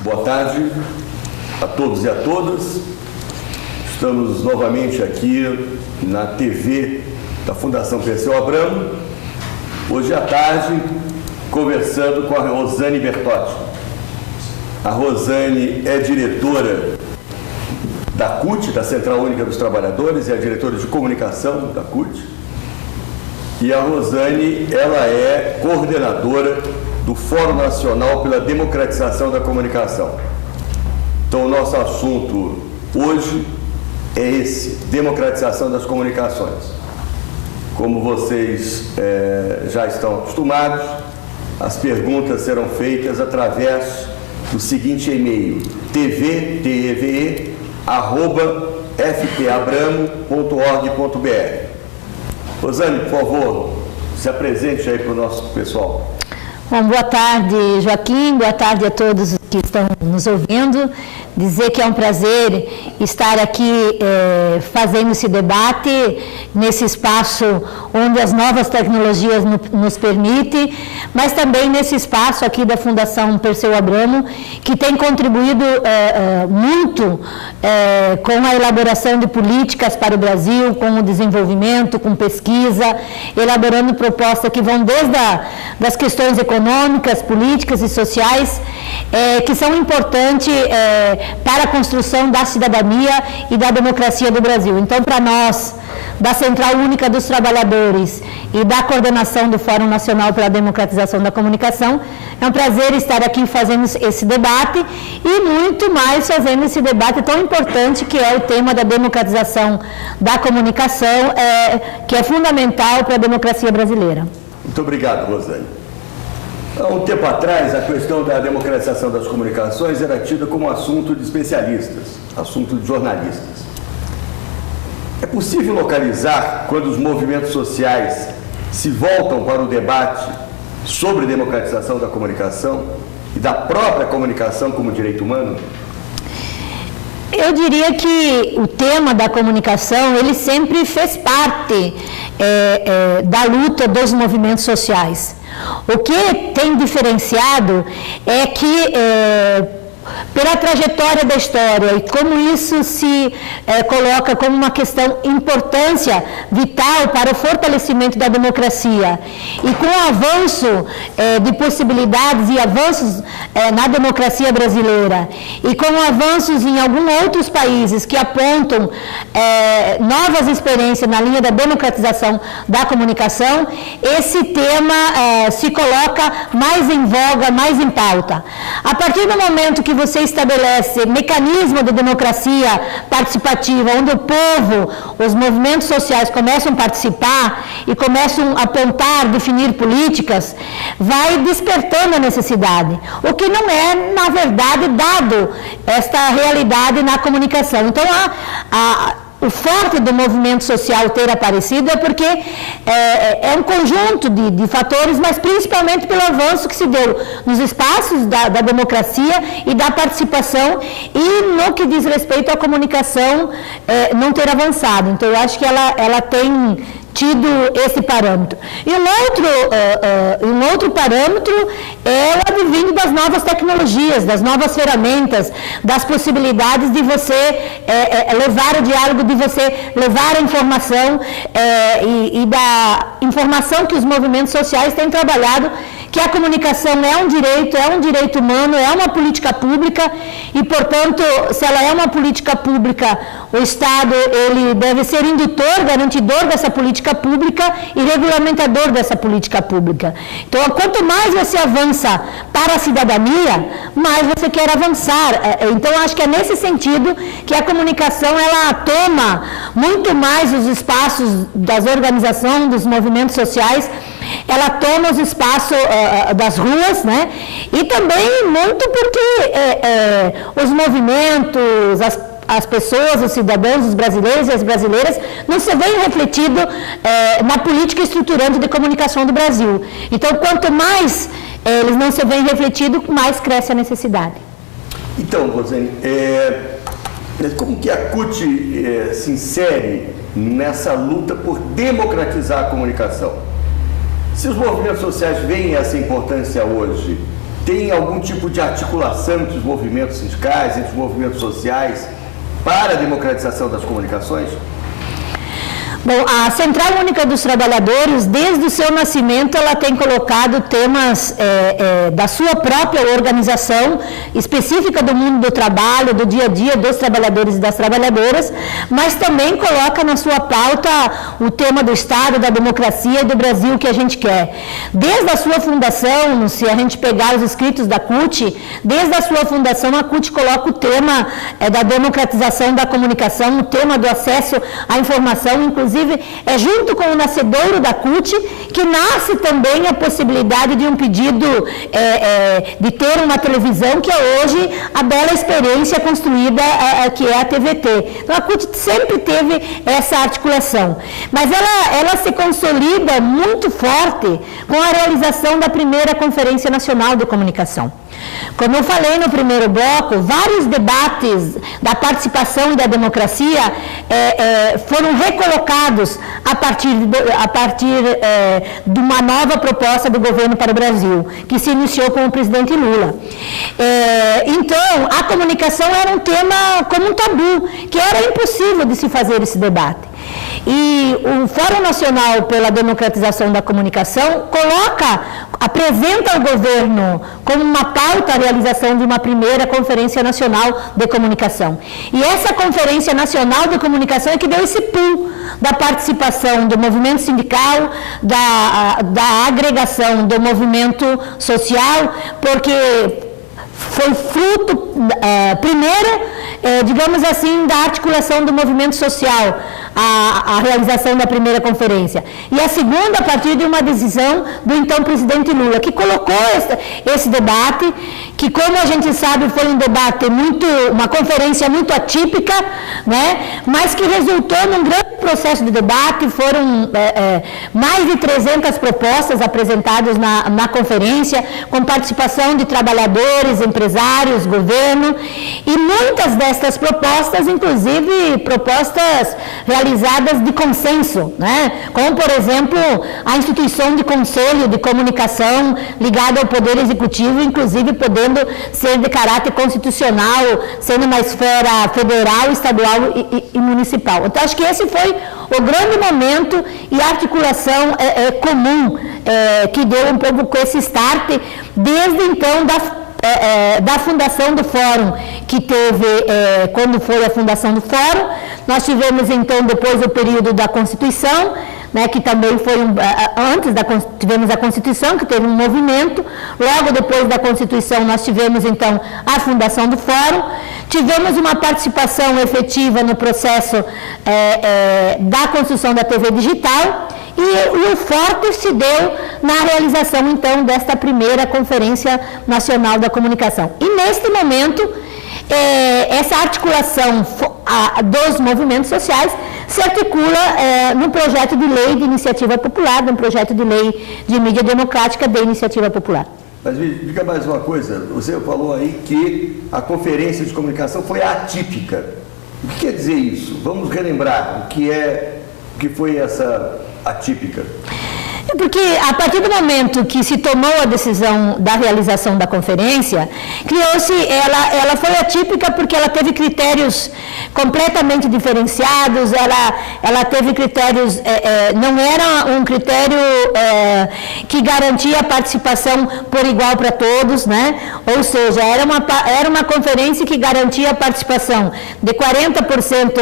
Boa tarde a todos e a todas. Estamos novamente aqui na TV da Fundação Perseu Abramo, hoje à tarde, conversando com a Rosane Bertotti. A Rosane é diretora da CUT, da Central Única dos Trabalhadores, é a diretora de comunicação da CUT. E a Rosane, ela é coordenadora do Fórum Nacional pela Democratização da Comunicação. Então, o nosso assunto hoje é esse, democratização das comunicações. Como vocês já estão acostumados, as perguntas serão feitas através do seguinte e-mail, tvteve@fpabramo.org.br. Rosane, por favor, se apresente aí para o nosso pessoal. Bom, boa tarde, Joaquim, boa tarde a todos que estão nos ouvindo. Dizer que é um prazer estar aqui fazendo esse debate nesse espaço onde as novas tecnologias nos permitem, mas também nesse espaço aqui da Fundação Perseu Abramo, que tem contribuído muito com a elaboração de políticas para o Brasil, com o desenvolvimento, com pesquisa, elaborando propostas que vão desde das questões econômicas, políticas e sociais, que são importantes para a construção da cidadania e da democracia do Brasil. Então, para nós, da Central Única dos Trabalhadores e da coordenação do Fórum Nacional pela Democratização da Comunicação, é um prazer estar aqui fazendo esse debate e muito mais fazendo esse debate tão importante que é o tema da democratização da comunicação, que é fundamental para a democracia brasileira. Muito obrigado, Rosane. Há um tempo atrás, a questão da democratização das comunicações era tida como assunto de especialistas, assunto de jornalistas. É possível localizar quando os movimentos sociais se voltam para o debate sobre democratização da comunicação e da própria comunicação como direito humano? Eu diria que o tema da comunicação, ele sempre fez parte da luta dos movimentos sociais. O que tem diferenciado é que, pela trajetória da história e como isso se coloca como uma questão importância vital para o fortalecimento da democracia e com o avanço de possibilidades e avanços na democracia brasileira e com avanços em alguns outros países que apontam novas experiências na linha da democratização da comunicação, esse tema se coloca mais em voga, mais em pauta. A partir do momento que você estabelece mecanismo de democracia participativa, onde o povo, os movimentos sociais começam a participar e começam a apontar, definir políticas, vai despertando a necessidade, o que não é, na verdade, dado esta realidade na comunicação. Então, o forte do movimento social ter aparecido é porque é um conjunto de fatores, mas principalmente pelo avanço que se deu nos espaços da democracia e da participação e no que diz respeito à comunicação não ter avançado. Então, eu acho que ela tem tido esse parâmetro. E um outro parâmetro é o advindo das novas tecnologias, das novas ferramentas, das possibilidades de você levar o diálogo, de você levar a informação e da informação que os movimentos sociais têm trabalhado, que a comunicação é um direito humano, é uma política pública e, portanto, se ela é uma política pública, o Estado ele deve ser indutor, garantidor dessa política pública e regulamentador dessa política pública. Então, quanto mais você avança para a cidadania, mais você quer avançar. Então, acho que é nesse sentido que a comunicação ela toma muito mais os espaços das organizações, dos movimentos sociais, ela toma os espaços das ruas, né? E também muito porque os movimentos, as pessoas, os cidadãos, os brasileiros e as brasileiras, não se veem refletido na política estruturante de comunicação do Brasil. Então, quanto mais eles não se veem refletidos, mais cresce a necessidade. Então, Rosane, como que a CUT se insere nessa luta por democratizar a comunicação? Se os movimentos sociais veem essa importância hoje, tem algum tipo de articulação entre os movimentos sindicais, entre os movimentos sociais, para a democratização das comunicações? Bom, a Central Única dos Trabalhadores, desde o seu nascimento, ela tem colocado temas da sua própria organização, específica do mundo do trabalho, do dia a dia dos trabalhadores e das trabalhadoras, mas também coloca na sua pauta o tema do Estado, da democracia e do Brasil que a gente quer. Desde a sua fundação, se a gente pegar os escritos da CUT, desde a sua fundação, a CUT coloca o tema da democratização da comunicação, o tema do acesso à informação, inclusive junto com o nascedouro da CUT, que nasce também a possibilidade de um pedido de ter uma televisão, que é hoje a bela experiência construída, que é a TVT. Então a CUT sempre teve essa articulação, mas ela se consolida muito forte com a realização da primeira Conferência Nacional de Comunicação. Como eu falei no primeiro bloco, vários debates da participação e da democracia foram recolocados a partir de uma nova proposta do governo para o Brasil, que se iniciou com o presidente Lula. Então, a comunicação era um tema como um tabu, que era impossível de se fazer esse debate. E o Fórum Nacional pela Democratização da Comunicação apresenta ao governo como uma pauta a realização de uma primeira Conferência Nacional de Comunicação. E essa Conferência Nacional de Comunicação é que deu esse pulo da participação do movimento sindical, da agregação do movimento social, porque foi fruto, primeiro, digamos assim, da articulação do movimento social, a realização da primeira conferência. E a segunda, a partir de uma decisão do então presidente Lula, que colocou esse debate, que, como a gente sabe, foi um debate uma conferência muito atípica, né, mas que resultou num grande processo de debate. Foram mais de 300 propostas apresentadas na conferência, com participação de trabalhadores, empresários, governo, e muitas destas propostas, inclusive propostas realizadas de consenso, né? Como, por exemplo, a instituição de conselho de comunicação ligado ao Poder Executivo, inclusive podendo ser de caráter constitucional, sendo uma esfera federal, estadual e municipal. Então, acho que esse foi o grande momento e a articulação comum que deu um pouco com esse start, desde então da fundação do Fórum, que teve, quando foi a fundação do Fórum, nós tivemos então depois o período da Constituição, né, que também foi, tivemos a Constituição, que teve um movimento, logo depois da Constituição nós tivemos então a fundação do Fórum, tivemos uma participação efetiva no processo da construção da TV digital, e o forte se deu na realização, então, desta primeira Conferência Nacional da Comunicação. E, neste momento, essa articulação dos movimentos sociais se articula no projeto de lei de iniciativa popular, no projeto de lei de mídia democrática de iniciativa popular. Mas diga mais uma coisa, você falou aí que a Conferência de Comunicação foi atípica. O que quer dizer isso? Vamos relembrar o que foi essa atípica. Porque a partir do momento que se tomou a decisão da realização da conferência, criou-se, ela foi atípica porque ela teve critérios completamente diferenciados, ela teve critérios, não era um critério que garantia a participação por igual para todos, né? Ou seja, era uma conferência que garantia a participação de 40%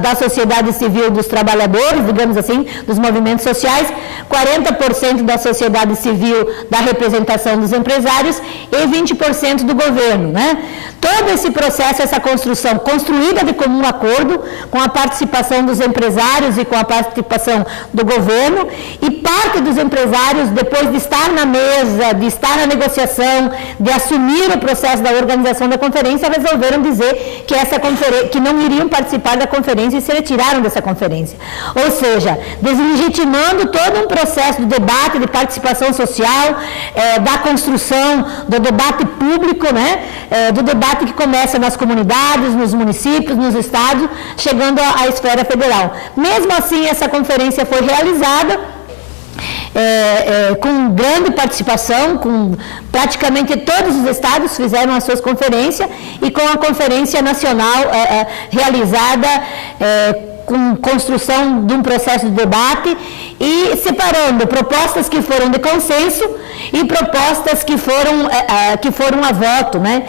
da sociedade civil, dos trabalhadores, digamos assim, dos movimentos sociais, 40% da sociedade civil, da representação dos empresários e 20% do governo, né? Todo esse processo, essa construção, construída de comum acordo, com a participação dos empresários e com a participação do governo, e parte dos empresários, depois de estar na mesa, de estar na negociação, de assumir o processo da organização da conferência, resolveram dizer que não iriam participar da conferência e se retiraram dessa conferência. Ou seja, deslegitimando todo um processo de debate, de participação social, da construção, do debate público, né? Do debate que começa nas comunidades, nos municípios, nos estados, chegando à esfera federal. Mesmo assim, essa conferência foi realizada com grande participação, com praticamente todos os estados fizeram as suas conferências, e com a conferência nacional realizada com construção de um processo de debate e separando propostas que foram de consenso e propostas que foram a voto, né?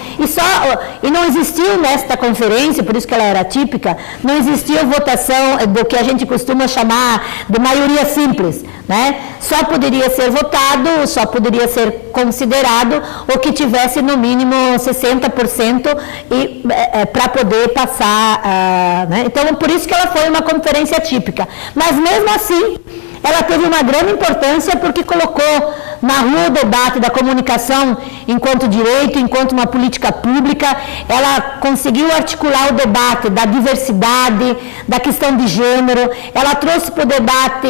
E não existiu nesta conferência, por isso que ela era típica, não existiu votação do que a gente costuma chamar de maioria simples, né? Só poderia ser votado, só poderia ser considerado o que tivesse no mínimo 60% para poder passar, né? Então, por isso que ela foi uma conferência típica. Mas mesmo assim, ela teve uma grande importância porque colocou na rua o debate da comunicação enquanto direito, enquanto uma política pública. Ela conseguiu articular o debate da diversidade, da questão de gênero. Ela trouxe para o debate,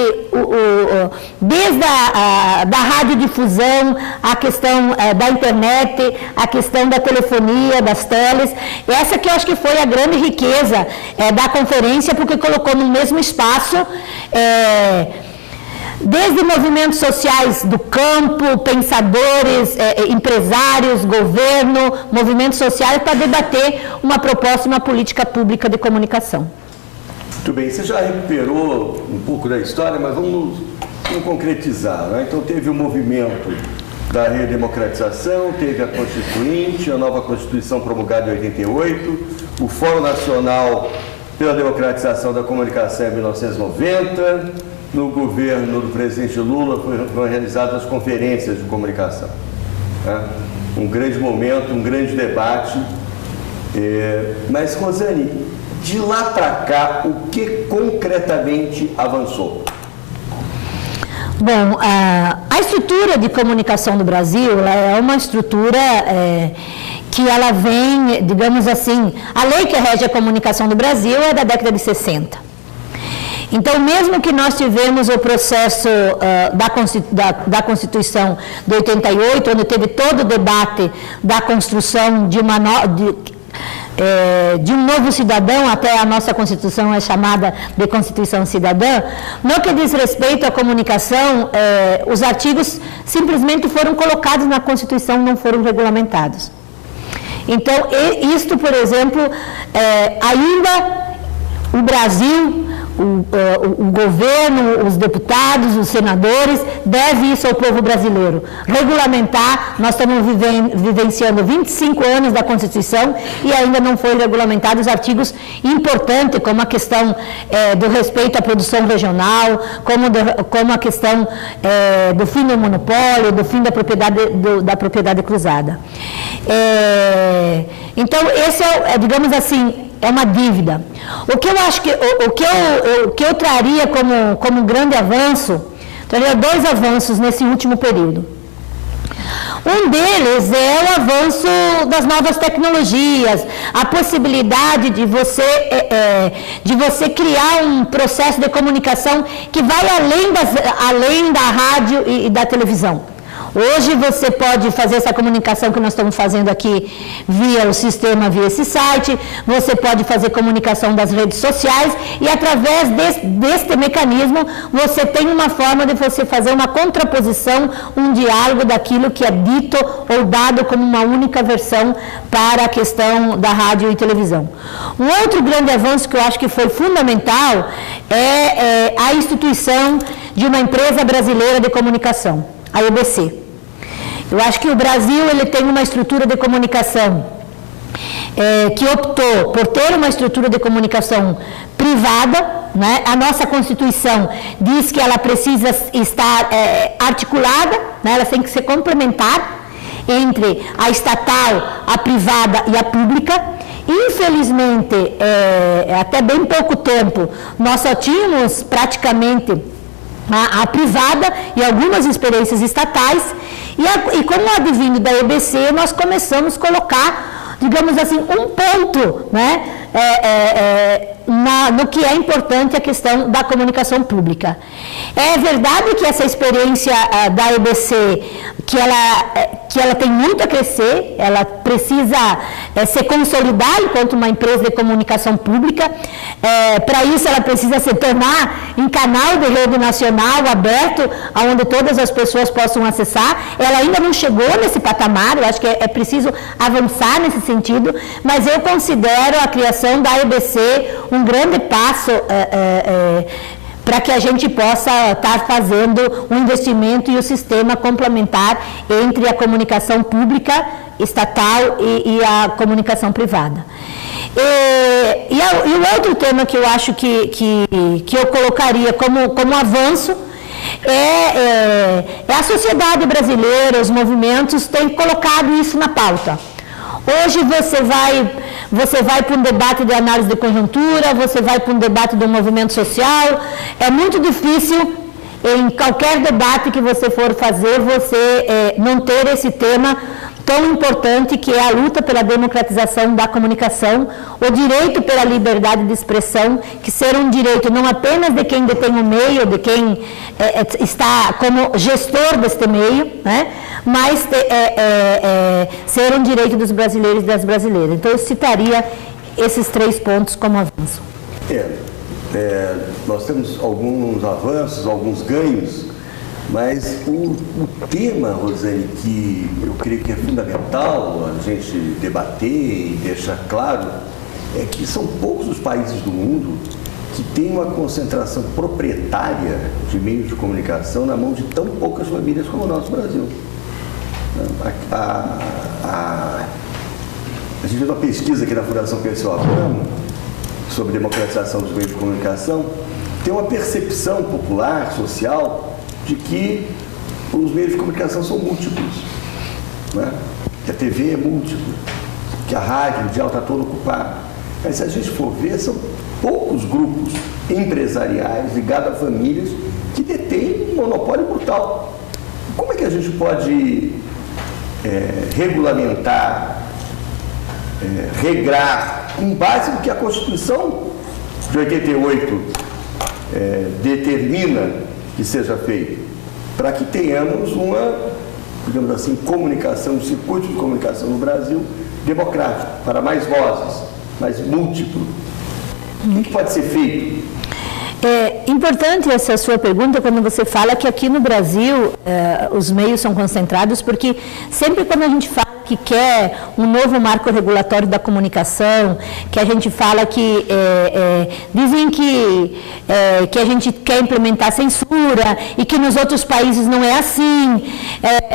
desde da radiodifusão, a questão da internet, a questão da telefonia, das teles. Essa que eu acho que foi a grande riqueza da conferência, porque colocou no mesmo espaço desde movimentos sociais do campo, pensadores, empresários, governo, movimentos sociais, para debater uma proposta, uma política pública de comunicação. Muito bem, você já recuperou um pouco da história, mas vamos concretizar, né? Então teve o movimento da redemocratização, teve a Constituinte, a nova Constituição promulgada em 88, o Fórum Nacional pela Democratização da Comunicação em 1990, no governo do presidente Lula foram realizadas as conferências de comunicação. Né? Um grande momento, um grande debate. Mas, Rosane, de lá para cá, o que concretamente avançou? Bom, a estrutura de comunicação do Brasil é uma estrutura que ela vem, digamos assim, a lei que rege a comunicação do Brasil é da década de 60. Então, mesmo que nós tivemos o processo da Constituição de 88, onde teve todo o debate da construção de um novo cidadão, até a nossa Constituição é chamada de Constituição Cidadã, no que diz respeito à comunicação, os artigos simplesmente foram colocados na Constituição, não foram regulamentados. Então, isto, por exemplo, ainda o Brasil, o governo, os deputados, os senadores, deve isso ao povo brasileiro. Regulamentar, nós estamos vivenciando 25 anos da Constituição e ainda não foi regulamentado os artigos importantes, como a questão do respeito à produção regional, como a questão do fim do monopólio, do fim da propriedade cruzada. Então, esse digamos assim, é uma dívida. O que eu acho que eu traria como grande avanço, traria dois avanços nesse último período. Um deles é o avanço das novas tecnologias, a possibilidade de você criar um processo de comunicação que vai além da rádio e da televisão. Hoje você pode fazer essa comunicação que nós estamos fazendo aqui via o sistema, via esse site, você pode fazer comunicação das redes sociais e através deste mecanismo você tem uma forma de você fazer uma contraposição, um diálogo daquilo que é dito ou dado como uma única versão para a questão da rádio e televisão. Um outro grande avanço que eu acho que foi fundamental é a instituição de uma empresa brasileira de comunicação, a EBC. Eu acho que o Brasil ele tem uma estrutura de comunicação que optou por ter uma estrutura de comunicação privada, né? A nossa Constituição diz que ela precisa estar articulada, né? Ela tem que ser complementar entre a estatal, a privada e a pública. Infelizmente, até bem pouco tempo, nós só tínhamos praticamente a privada e algumas experiências estatais, e como advindo da EBC, nós começamos a colocar, digamos assim, um ponto, né, no que é importante a questão da comunicação pública. É verdade que essa experiência da EBC, que ela tem muito a crescer, ela precisa se consolidar enquanto uma empresa de comunicação pública. Para isso, ela precisa se tornar em canal de rede nacional, aberto, onde todas as pessoas possam acessar. Ela ainda não chegou nesse patamar, eu acho que é preciso avançar nesse sentido, mas eu considero a criação da EBC um grande passo para que a gente possa estar fazendo um investimento e o sistema complementar entre a comunicação pública, estatal e a comunicação privada. E o outro tema que eu acho que eu colocaria como avanço é a sociedade brasileira, os movimentos têm colocado isso na pauta. Hoje você vai para um debate de análise de conjuntura, você vai para um debate do movimento social. É muito difícil, em qualquer debate que você for fazer, você não ter esse tema tão importante que é a luta pela democratização da comunicação, o direito pela liberdade de expressão, que ser um direito não apenas de quem detém o meio, de quem está como gestor deste meio, né? Mas ser um direito dos brasileiros e das brasileiras. Então, eu citaria esses 3 pontos como avanço. Nós temos alguns avanços, alguns ganhos, mas o tema, Rosane, que eu creio que é fundamental a gente debater e deixar claro, é que são poucos os países do mundo que têm uma concentração proprietária de meios de comunicação na mão de tão poucas famílias como o nosso Brasil. A gente fez uma pesquisa aqui na Fundação Perseu Abramo sobre democratização dos meios de comunicação. Tem uma percepção popular, social, de que os meios de comunicação são múltiplos, né? Que a TV é múltipla, que a rádio, o dial está todo ocupado. Mas se a gente for ver, são poucos grupos empresariais ligados a famílias que detêm um monopólio brutal. Como é que a gente pode regulamentar, regrar, com base no que a Constituição de 88 determina que seja feito, para que tenhamos uma, digamos assim, comunicação, um circuito de comunicação no Brasil democrático, para mais vozes, mais múltiplo? O que pode ser feito? É importante essa sua pergunta quando você fala que aqui no Brasil os meios são concentrados, porque sempre quando a gente fala que quer um novo marco regulatório da comunicação, que a gente fala que dizem que a gente quer implementar censura e que nos outros países não é assim.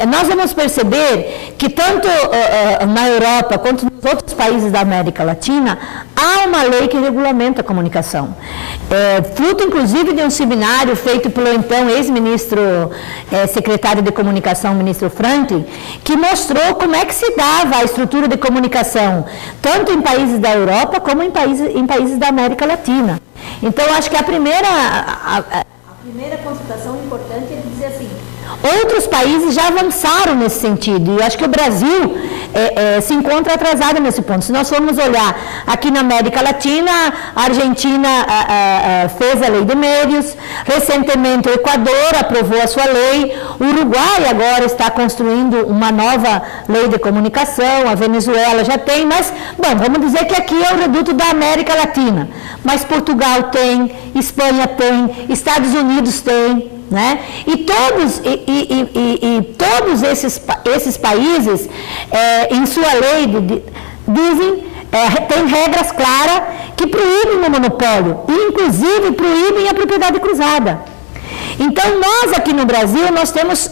Nós vamos perceber que tanto na Europa quanto nos outros países da América Latina há uma lei que regulamenta a comunicação. Fruto, inclusive, de um seminário feito pelo então ex-ministro secretário de comunicação, ministro Franklin, que mostrou como é que se dava a estrutura de comunicação, tanto em países da Europa como em países da América Latina. Então, acho que a primeira constatação importante é dizer assim, outros países já avançaram nesse sentido, e eu acho que o Brasil se encontra atrasado nesse ponto. Se nós formos olhar aqui na América Latina, a Argentina fez a lei de meios, recentemente o Equador aprovou a sua lei, o Uruguai agora está construindo uma nova lei de comunicação, a Venezuela já tem, mas, bom, vamos dizer que aqui é o reduto da América Latina, mas Portugal tem, Espanha tem, Estados Unidos tem, né? E todos esses países, em sua lei, dizem, tem regras claras que proíbem o monopólio, e inclusive proíbem a propriedade cruzada. Então, nós aqui no Brasil, nós temos,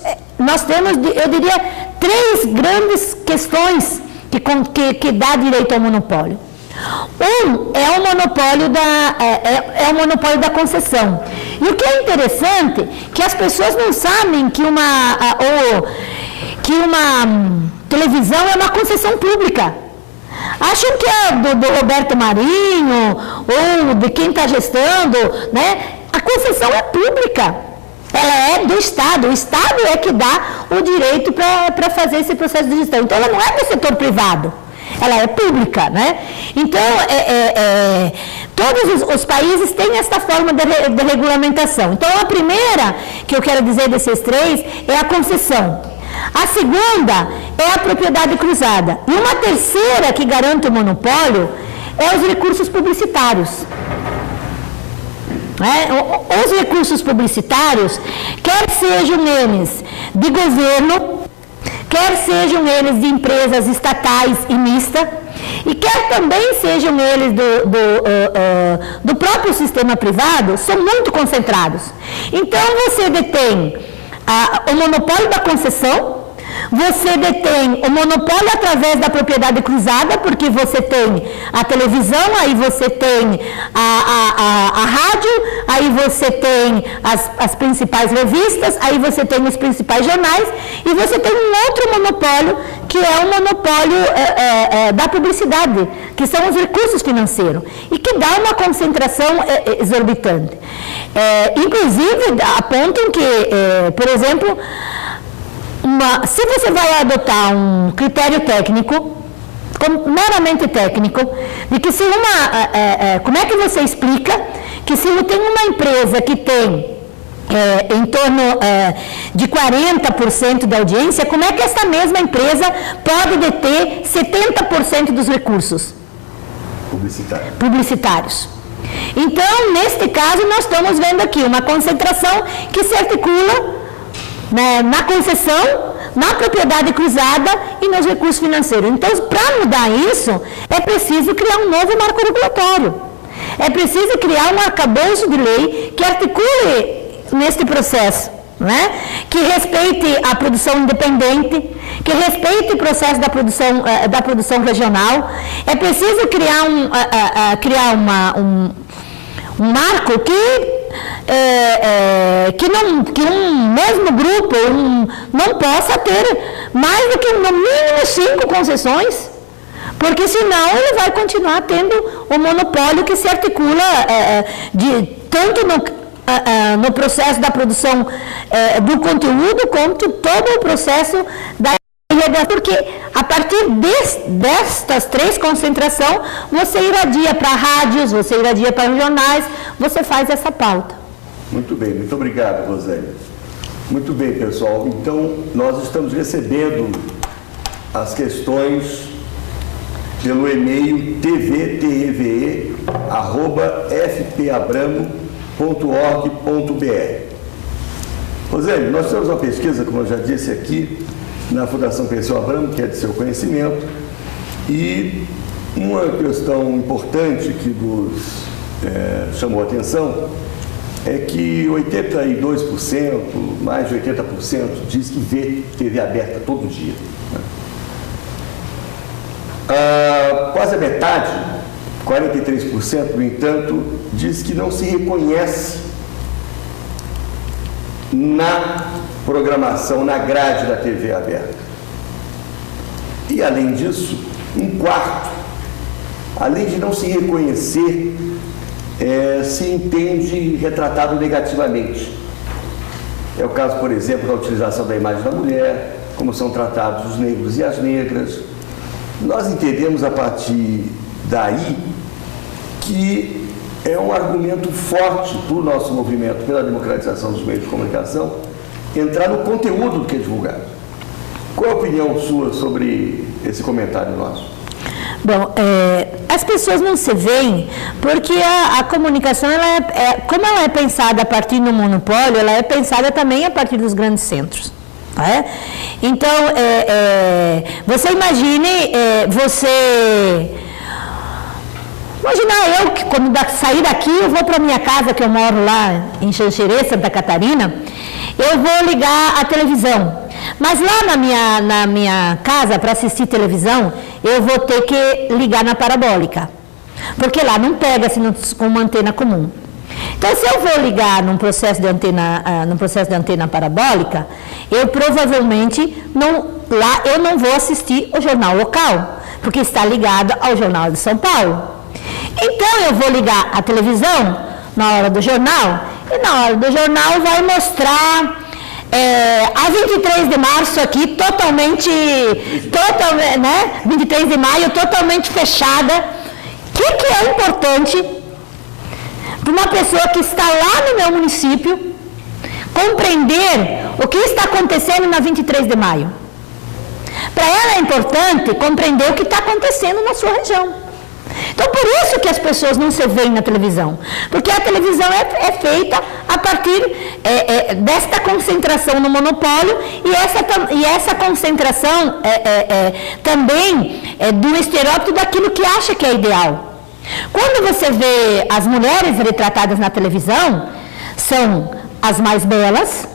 eu diria, 3 grandes questões que dá direito ao monopólio. Um é o monopólio da concessão. E o que é interessante, que as pessoas não sabem que uma televisão é uma concessão pública. Acham que é do Roberto Marinho, ou de quem está gestando, né? A concessão é pública. Ela é do Estado. O Estado é que dá o direito para fazer esse processo de gestão. Então, ela não é do setor privado. Ela é pública, né? Então, todos os países têm esta forma de regulamentação. Então, a primeira que eu quero dizer desses três é a concessão. A segunda é a propriedade cruzada. E uma terceira que garante o monopólio é os recursos publicitários. Os recursos publicitários, quer sejam eles de governo, quer sejam eles de empresas estatais e mistas, e quer também sejam eles do próprio sistema privado, são muito concentrados. Então, você detém o monopólio da concessão, você detém o monopólio através da propriedade cruzada, porque você tem a televisão, aí você tem a rádio, aí você tem as principais revistas, aí você tem os principais jornais, e você tem um outro monopólio, que é o monopólio da publicidade, que são os recursos financeiros, e que dá uma concentração exorbitante. Inclusive, apontam que, por exemplo, se você vai adotar um critério técnico, meramente técnico, de que se como é que você explica que se tem uma empresa que tem em torno de 40% da audiência, como é que essa mesma empresa pode deter 70% dos recursos publicitários? Então, neste caso, nós estamos vendo aqui uma concentração que se articula na concessão, na propriedade cruzada e nos recursos financeiros. Então, para mudar isso, é preciso criar um novo marco regulatório. É preciso criar um arcabouço de lei que articule neste processo, né? Que respeite a produção independente, que respeite o processo da produção regional. É preciso criar um marco que um mesmo grupo não possa ter mais do que no mínimo 5 concessões, porque senão ele vai continuar tendo o monopólio que se articula tanto no processo da produção do conteúdo, quanto todo o processo da irradiação, porque a partir destas 3 concentrações, você iradia para rádios, você iradia para jornais, você faz essa pauta. Muito bem, muito obrigado, Rosélia. Muito bem, pessoal. Então, nós estamos recebendo as questões pelo e-mail tvtve@fpabramo.org.br. Rosélia, nós temos uma pesquisa, como eu já disse aqui, na Fundação Perseu Abramo, que é de seu conhecimento, e uma questão importante que nos chamou a atenção é que 82%, mais de 80%, diz que vê TV aberta todo dia. Quase a metade, 43%, no entanto, diz que não se reconhece na programação, na grade da TV aberta. E, além disso, 1/4, além de não se reconhecer, se entende retratado negativamente. É o caso, por exemplo, da utilização da imagem da mulher, como são tratados os negros e as negras. Nós entendemos a partir daí que é um argumento forte para o nosso movimento pela democratização dos meios de comunicação entrar no conteúdo do que é divulgado. Qual a opinião sua sobre esse comentário nosso? Bom, as pessoas não se veem porque a comunicação, como ela é pensada a partir do monopólio, ela é pensada também a partir dos grandes centros. Então, você imagine, imaginar eu que quando sair daqui, eu vou para minha casa, que eu moro lá em Xanxerê, Santa Catarina, eu vou ligar a televisão. Mas lá na minha casa, para assistir televisão, eu vou ter que ligar na parabólica. porque lá não pega assim, com uma antena comum. Então, se eu vou ligar num processo de antena parabólica, eu provavelmente lá eu não vou assistir o jornal local, porque está ligado ao Jornal de São Paulo. Então, eu vou ligar a televisão na hora do jornal, e na hora do jornal vai mostrar a 23 de março aqui totalmente, né? 23 de maio totalmente fechada. O que é importante para uma pessoa que está lá no meu município compreender o que está acontecendo na 23 de maio? Para ela é importante compreender o que está acontecendo na sua região. Então, por isso que as pessoas não se veem na televisão, porque a televisão é feita a partir desta concentração no monopólio e essa concentração também do estereótipo daquilo que acha que é ideal. Quando você vê as mulheres retratadas na televisão, são as mais belas,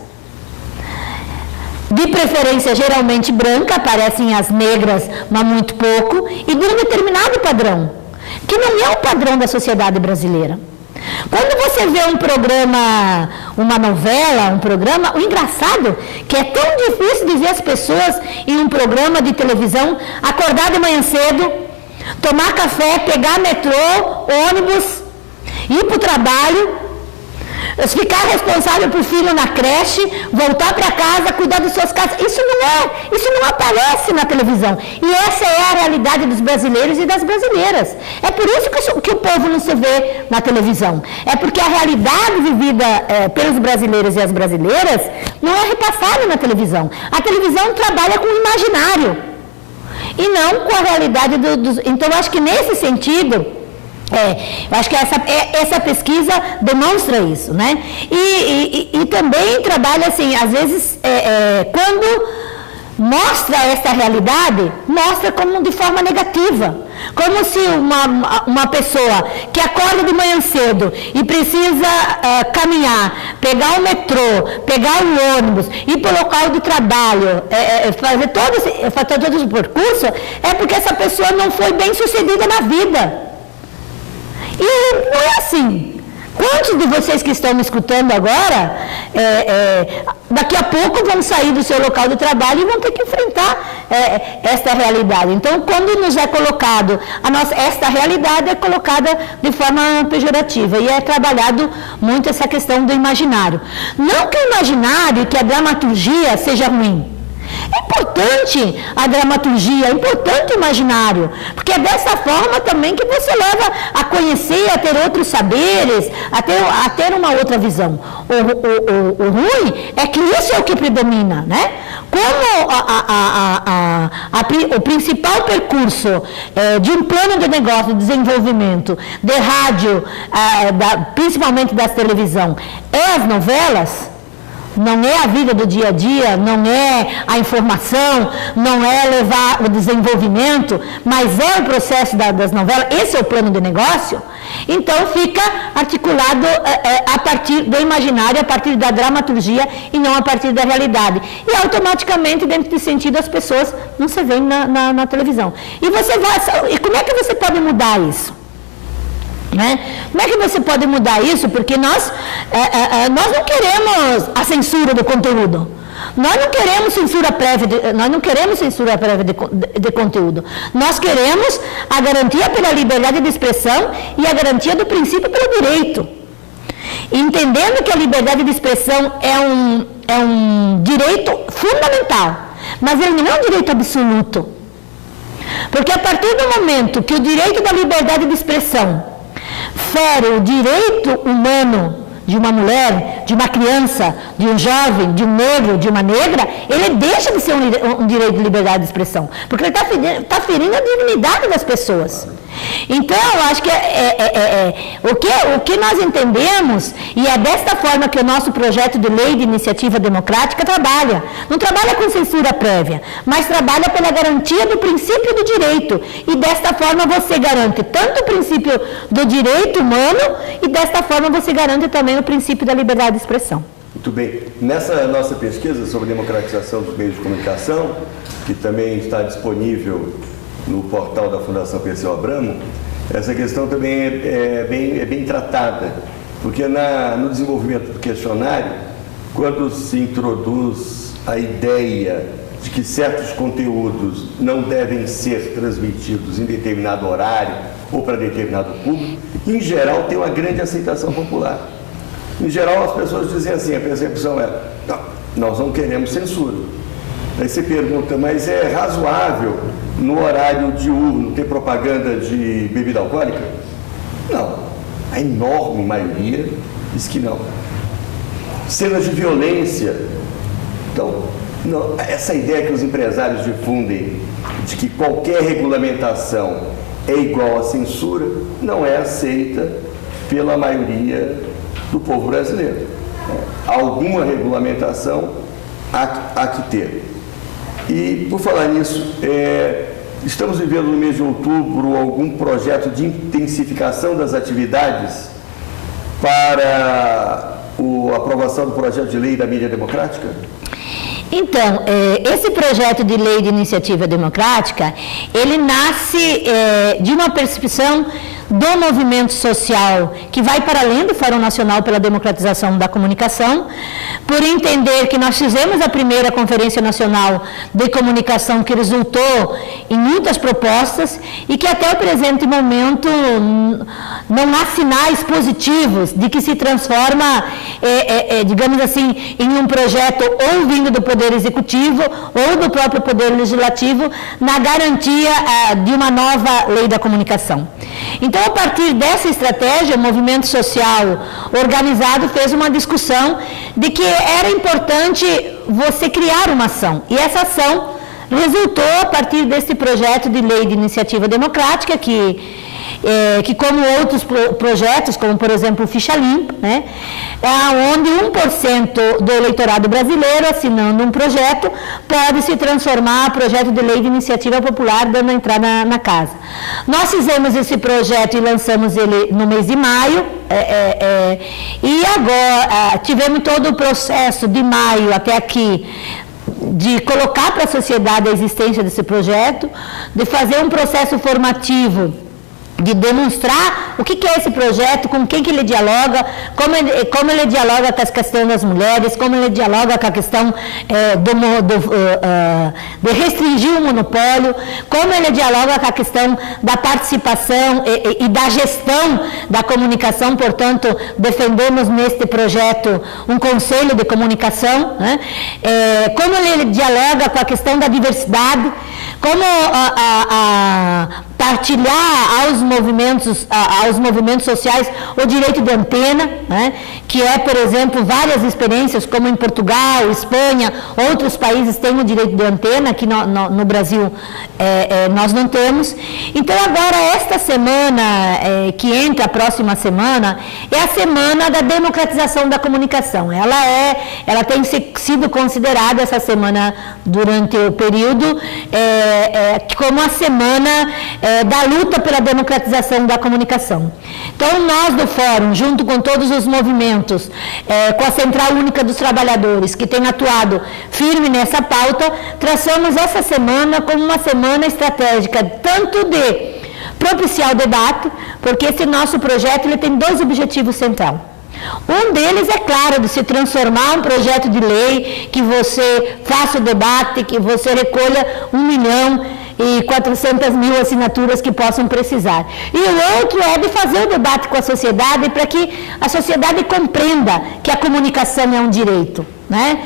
de preferência geralmente branca, aparecem as negras, mas muito pouco, e de um determinado padrão, que não é o padrão da sociedade brasileira. Quando você vê um programa, uma novela, o engraçado que é tão difícil de ver as pessoas em um programa de televisão, acordar de manhã cedo, tomar café, pegar metrô, ônibus, ir para o trabalho, ficar responsável por filho na creche, voltar para casa, cuidar dos seus casos. Isso não aparece na televisão. E essa é a realidade dos brasileiros e das brasileiras. É por isso que o povo não se vê na televisão. É porque a realidade vivida pelos brasileiros e as brasileiras não é repassada na televisão. A televisão trabalha com o imaginário e não com a realidade dos... Então, eu acho que nesse sentido... eu acho que essa pesquisa demonstra isso, né? E também trabalha assim, às vezes, quando mostra essa realidade, mostra como de forma negativa. Como se uma pessoa que acorda de manhã cedo e precisa caminhar, pegar o metrô, pegar o ônibus, ir para o local de trabalho, fazer todo esse percurso, é porque essa pessoa não foi bem sucedida na vida. E não é assim. Quantos de vocês que estão me escutando agora, daqui a pouco vão sair do seu local de trabalho e vão ter que enfrentar esta realidade. Então, quando nos é colocado, esta realidade é colocada de forma pejorativa e é trabalhado muito essa questão do imaginário. Não que o imaginário, que a dramaturgia seja ruim. É importante a dramaturgia, é importante o imaginário, porque é dessa forma também que você leva a conhecer, a ter outros saberes, a ter uma outra visão. O ruim é que isso é o que predomina, né? Como o principal percurso de um plano de negócio de desenvolvimento de rádio, principalmente das televisão, é as novelas. Não é a vida do dia a dia, não é a informação, não é levar o desenvolvimento, mas é o processo das novelas, esse é o plano de negócio. Então fica articulado a partir do imaginário, a partir da dramaturgia e não a partir da realidade. E automaticamente, dentro desse sentido, as pessoas não se veem na televisão. E como é que você pode mudar isso? Né? Como é que você pode mudar isso? Porque nós não queremos a censura do conteúdo. Nós não queremos censura prévia de conteúdo. Nós queremos a garantia pela liberdade de expressão e a garantia do princípio pelo direito. Entendendo que a liberdade de expressão é um direito fundamental, mas ele não é um direito absoluto. Porque a partir do momento que o direito da liberdade de expressão fere o direito humano de uma mulher, de uma criança, de um jovem, de um negro, de uma negra, ele deixa de ser um direito de liberdade de expressão, porque ele está ferindo a dignidade das pessoas. Então, eu acho que o que nós entendemos, e é desta forma que o nosso projeto de lei de iniciativa democrática trabalha. Não trabalha com censura prévia, mas trabalha pela garantia do princípio do direito. E desta forma você garante tanto o princípio do direito humano, e desta forma você garante também o princípio da liberdade de expressão. Muito bem. Nessa nossa pesquisa sobre democratização dos meios de comunicação, que também está disponível no portal da Fundação Perseu Abramo, essa questão também é bem tratada, porque no desenvolvimento do questionário, quando se introduz a ideia de que certos conteúdos não devem ser transmitidos em determinado horário ou para determinado público, em geral tem uma grande aceitação popular. Em geral as pessoas dizem assim, a percepção é, não, nós não queremos censura. Aí você pergunta, mas é razoável no horário diurno ter propaganda de bebida alcoólica? Não. A enorme maioria diz que não. Cenas de violência. Então, não, essa ideia que os empresários difundem de que qualquer regulamentação é igual à censura, não é aceita pela maioria do povo brasileiro. Alguma regulamentação há que ter. E, por falar nisso, estamos vivendo no mês de outubro algum projeto de intensificação das atividades para a aprovação do projeto de lei da mídia democrática? Então, esse projeto de lei de iniciativa democrática, ele nasce de uma percepção do movimento social que vai para além do Fórum Nacional pela Democratização da Comunicação, por entender que nós fizemos a primeira Conferência Nacional de Comunicação que resultou em muitas propostas e que até o presente momento não há sinais positivos de que se transforma, digamos assim, em um projeto ou vindo do Poder Executivo ou do próprio Poder Legislativo na garantia de uma nova lei da comunicação. Então, a partir dessa estratégia, o movimento social organizado fez uma discussão de que era importante você criar uma ação. E essa ação resultou a partir desse projeto de lei de iniciativa democrática, que como outros projetos, como por exemplo o Ficha Limpa, né, onde 1% do eleitorado brasileiro, assinando um projeto, pode se transformar em projeto de lei de iniciativa popular, dando entrada na casa. Nós fizemos esse projeto e lançamos ele no mês de maio, e agora tivemos todo o processo de maio até aqui, de colocar para a sociedade a existência desse projeto, de fazer um processo formativo, de demonstrar o que é esse projeto, com quem que ele dialoga, como ele dialoga com as questões das mulheres, como ele dialoga com a questão de restringir o monopólio, como ele dialoga com a questão da participação e da gestão da comunicação. Portanto, defendemos neste projeto um conselho de comunicação, né? Como ele dialoga com a questão da diversidade, como partilhar aos movimentos sociais o direito de antena, né? Que por exemplo, várias experiências, como em Portugal, Espanha, outros países têm o direito de antena, que no Brasil nós não temos. Então, agora, esta semana, que entra a próxima semana, é a semana da democratização da comunicação. Ela tem sido considerada, essa semana, durante o período, como a semana da luta pela democratização da comunicação. Então, nós do Fórum, junto com todos os movimentos, com a Central Única dos Trabalhadores, que tem atuado firme nessa pauta, traçamos essa semana como uma semana estratégica, tanto de propiciar o debate, porque esse nosso projeto ele tem dois objetivos centrais. Um deles é, claro, de se transformar um projeto de lei, que você faça o debate, que você recolha 1.400.000 assinaturas que possam precisar. E o outro é de fazer o debate com a sociedade, para que a sociedade compreenda que a comunicação é um direito, né?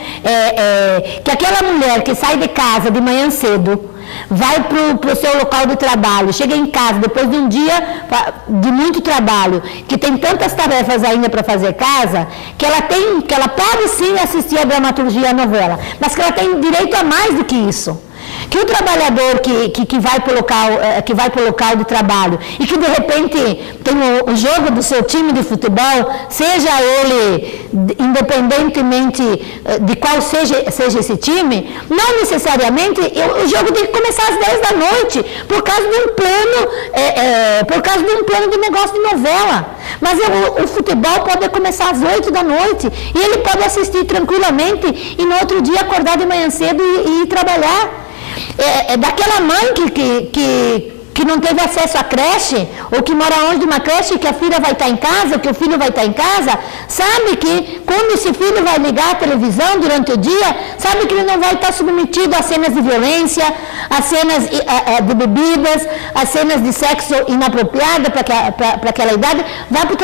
Que aquela mulher que sai de casa de manhã cedo, vai para o seu local de trabalho, chega em casa depois de um dia de muito trabalho, que tem tantas tarefas ainda para fazer casa, que ela pode sim assistir a dramaturgia e a novela, mas que ela tem direito a mais do que isso. Que o trabalhador que vai para o local de trabalho e que de repente tem o jogo do seu time de futebol, seja ele independentemente de qual seja esse time, não necessariamente o jogo tem que começar às 10 da noite por causa de um plano de negócio de novela. Mas o futebol pode começar às 8 da noite e ele pode assistir tranquilamente e no outro dia acordar de manhã cedo e ir trabalhar. Daquela mãe que que não teve acesso à creche, ou que mora longe de uma creche, que a filha vai estar em casa, ou que o filho vai estar em casa, sabe que quando esse filho vai ligar a televisão durante o dia, sabe que ele não vai estar submetido a cenas de violência, a cenas de bebidas, a cenas de sexo inapropriado para aquela idade, vai para o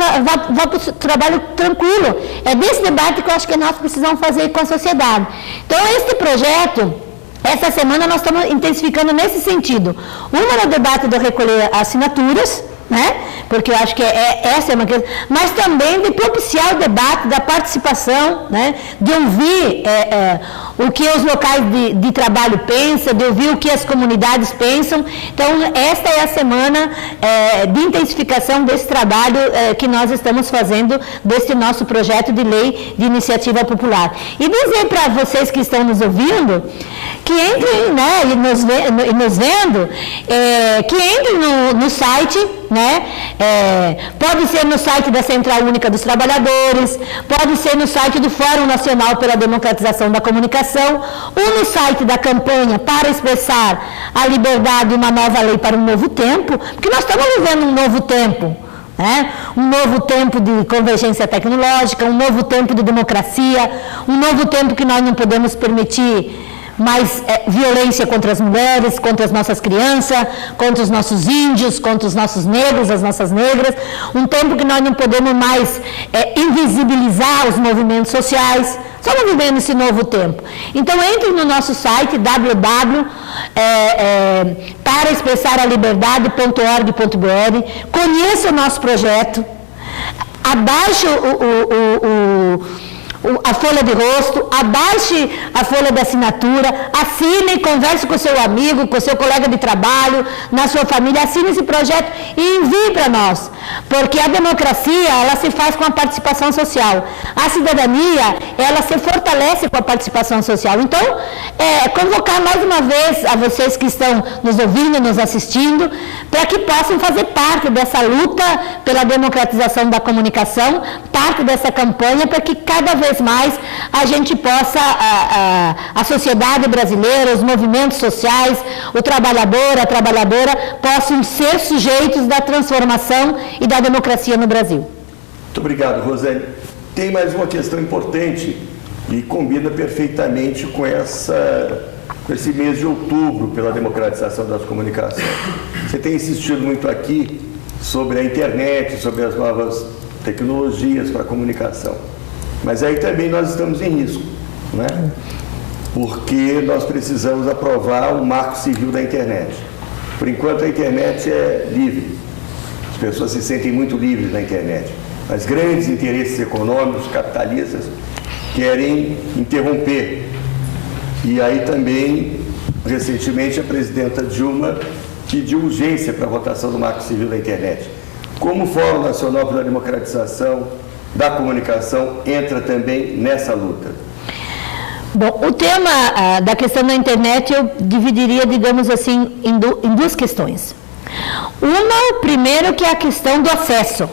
trabalho tranquilo. É desse debate que eu acho que nós precisamos fazer com a sociedade. Então, este projeto, essa semana nós estamos intensificando nesse sentido. Uma no debate do recolher assinaturas, né? Porque eu acho que essa é uma questão, mas também de propiciar o debate da participação, né? De ouvir o que os locais de trabalho pensam, de ouvir o que as comunidades pensam. Então, esta é a semana de intensificação desse trabalho que nós estamos fazendo, desse nosso projeto de lei de iniciativa popular. E dizer para vocês que estão nos ouvindo, que entrem, né, e nos vendo, que entrem no site, né, pode ser no site da Central Única dos Trabalhadores, pode ser no site do Fórum Nacional pela Democratização da Comunicação, ou no site da campanha para expressar a liberdade e uma nova lei para um novo tempo, porque nós estamos vivendo um novo tempo. Um novo tempo de convergência tecnológica, um novo tempo de democracia, um novo tempo que nós não podemos permitir mais violência contra as mulheres, contra as nossas crianças, contra os nossos índios, contra os nossos negros, as nossas negras, um tempo que nós não podemos mais invisibilizar os movimentos sociais. Estamos vivendo esse novo tempo. Então, entre no nosso site, paraexpressaraliberdade.org.br, conheça o nosso projeto, abaixe a folha de rosto, abaixe a folha de assinatura, assine, converse com o seu amigo, com o seu colega de trabalho, na sua família, assine esse projeto e envie para nós, porque a democracia, ela se faz com a participação social, a cidadania, ela se fortalece com a participação social. Então, convocar mais uma vez a vocês que estão nos ouvindo, nos assistindo, para que possam fazer parte dessa luta pela democratização da comunicação, parte dessa campanha, para que cada vez mais a gente possa, a sociedade brasileira, os movimentos sociais, o trabalhador, a trabalhadora, possam ser sujeitos da transformação e da democracia no Brasil. Muito obrigado, Roseli. Tem mais uma questão importante e combina perfeitamente com esse mês de outubro pela democratização das comunicações. Você tem insistido muito aqui sobre a internet, sobre as novas tecnologias para a comunicação. Mas aí também nós estamos em risco, né? Porque nós precisamos aprovar o marco civil da internet. Por enquanto a internet é livre, as pessoas se sentem muito livres na internet, mas grandes interesses econômicos, capitalistas, querem interromper. E aí também, recentemente, a presidenta Dilma pediu urgência para a votação do marco civil da internet. Como o Fórum Nacional pela Democratização da Comunicação entra também nessa luta? Bom, o tema da questão da internet eu dividiria, digamos assim, em duas questões. Uma, primeiro, que é a questão do acesso,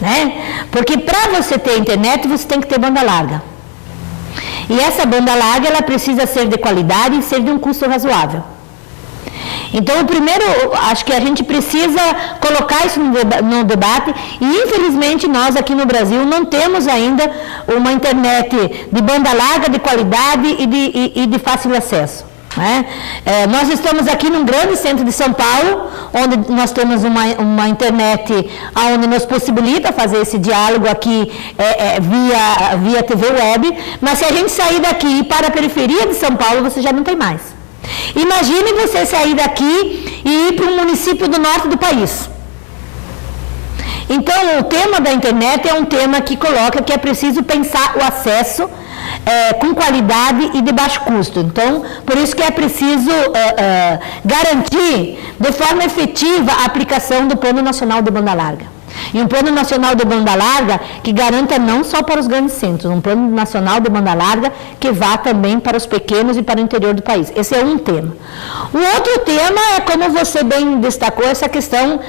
né? Porque para você ter internet, você tem que ter banda larga. E essa banda larga, ela precisa ser de qualidade e ser de um custo razoável. Então, o primeiro, acho que a gente precisa colocar isso no debate e, infelizmente, nós aqui no Brasil não temos ainda uma internet de banda larga, de qualidade e de fácil acesso. Né? Nós estamos aqui num grande centro de São Paulo, onde nós temos uma internet onde nos possibilita fazer esse diálogo aqui via TV web, mas se a gente sair daqui e ir para a periferia de São Paulo, você já não tem mais. Imagine você sair daqui e ir para um município do norte do país. Então, o tema da internet é um tema que coloca que é preciso pensar o acesso com qualidade e de baixo custo. Então, por isso que é preciso garantir de forma efetiva a aplicação do Plano Nacional de Banda Larga. E um Plano Nacional de Banda Larga que garanta não só para os grandes centros, um Plano Nacional de Banda Larga que vá também para os pequenos e para o interior do país. Esse é um tema. O outro tema é, como você bem destacou, essa questão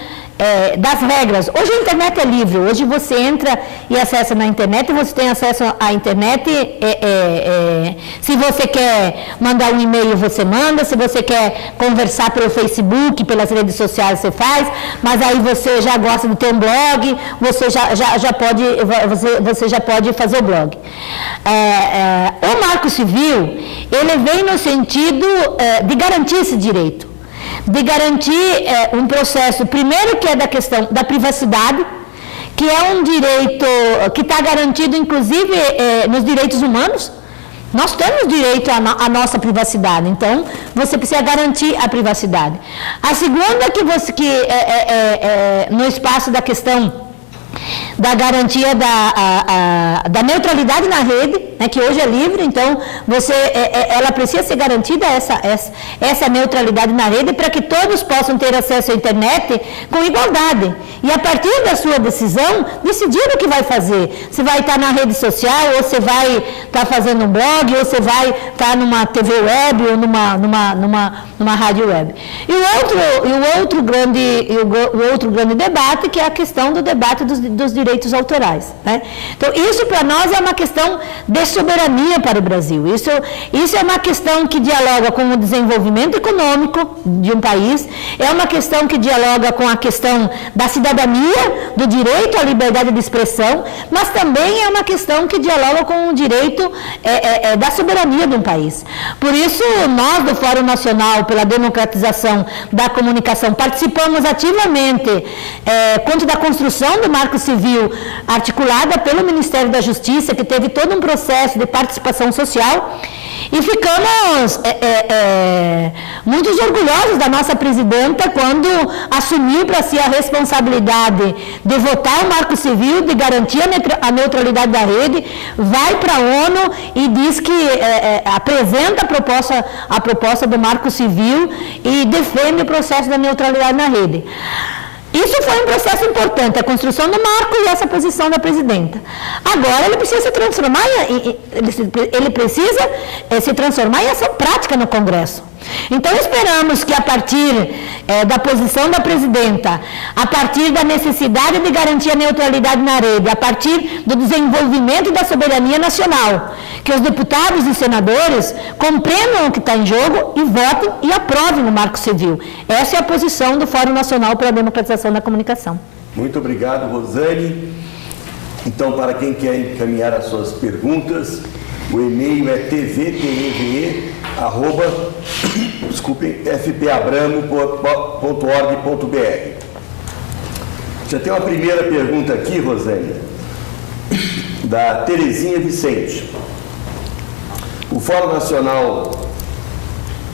das regras. Hoje a internet é livre, hoje você entra e acessa na internet, você tem acesso à internet, se você quer mandar um e-mail, você manda, se você quer conversar pelo Facebook, pelas redes sociais, você faz, mas aí você já gosta de ter um blog, você já pode fazer o blog. O Marco Civil, ele vem no sentido de garantir esse direito, de garantir um processo, primeiro que é da questão da privacidade, que é um direito que está garantido, inclusive, nos direitos humanos. Nós temos direito à nossa privacidade, então você precisa garantir a privacidade. A segunda no espaço da questão da garantia da neutralidade na rede, né, que hoje é livre, então ela precisa ser garantida essa neutralidade na rede para que todos possam ter acesso à internet com igualdade. E a partir da sua decisão, decidir o que vai fazer. Se vai estar na rede social, ou se vai estar fazendo um blog, ou se vai estar numa TV web, ou numa rádio web. E o outro grande debate, que é a questão do debate dos direitos autorais, né? Então, isso para nós é uma questão de soberania para o Brasil. Isso é uma questão que dialoga com o desenvolvimento econômico de um país, é uma questão que dialoga com a questão da cidadania, do direito à liberdade de expressão, mas também é uma questão que dialoga com o direito da soberania de um país. Por isso, nós do Fórum Nacional pela Democratização da Comunicação participamos ativamente quanto da construção do Marco Civil articulada pelo Ministério da Justiça, que teve todo um processo de participação social, e ficamos muito orgulhosos da nossa presidenta quando assumiu para si a responsabilidade de votar o Marco Civil, de garantir a neutralidade da rede, vai para a ONU e diz que apresenta a proposta do Marco Civil e defende o processo da neutralidade na rede. Isso foi um processo importante, a construção do marco e essa posição da presidenta. Agora ele precisa se transformar em ação prática no Congresso. Então esperamos que a partir da posição da presidenta, a partir da necessidade de garantir a neutralidade na rede, a partir do desenvolvimento da soberania nacional, que os deputados e senadores compreendam o que está em jogo e votem e aprovem o Marco Civil. Essa é a posição do Fórum Nacional pela Democratização da Comunicação. Muito obrigado, Rosane. Então, para quem quer encaminhar as suas perguntas, o e-mail é tvtve@fpabramo.org.br. Já tem uma primeira pergunta aqui, Rosane, da Terezinha Vicente. O Fórum Nacional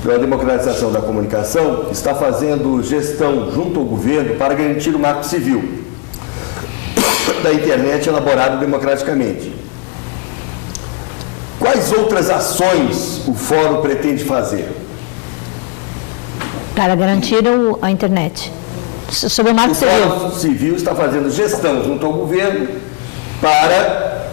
pela Democratização da Comunicação está fazendo gestão junto ao governo para garantir o Marco Civil da internet elaborado democraticamente. Quais outras ações o Fórum pretende fazer? Para garantir a internet. Sobre o Marco Civil. O Fórum Civil está fazendo gestão junto ao governo para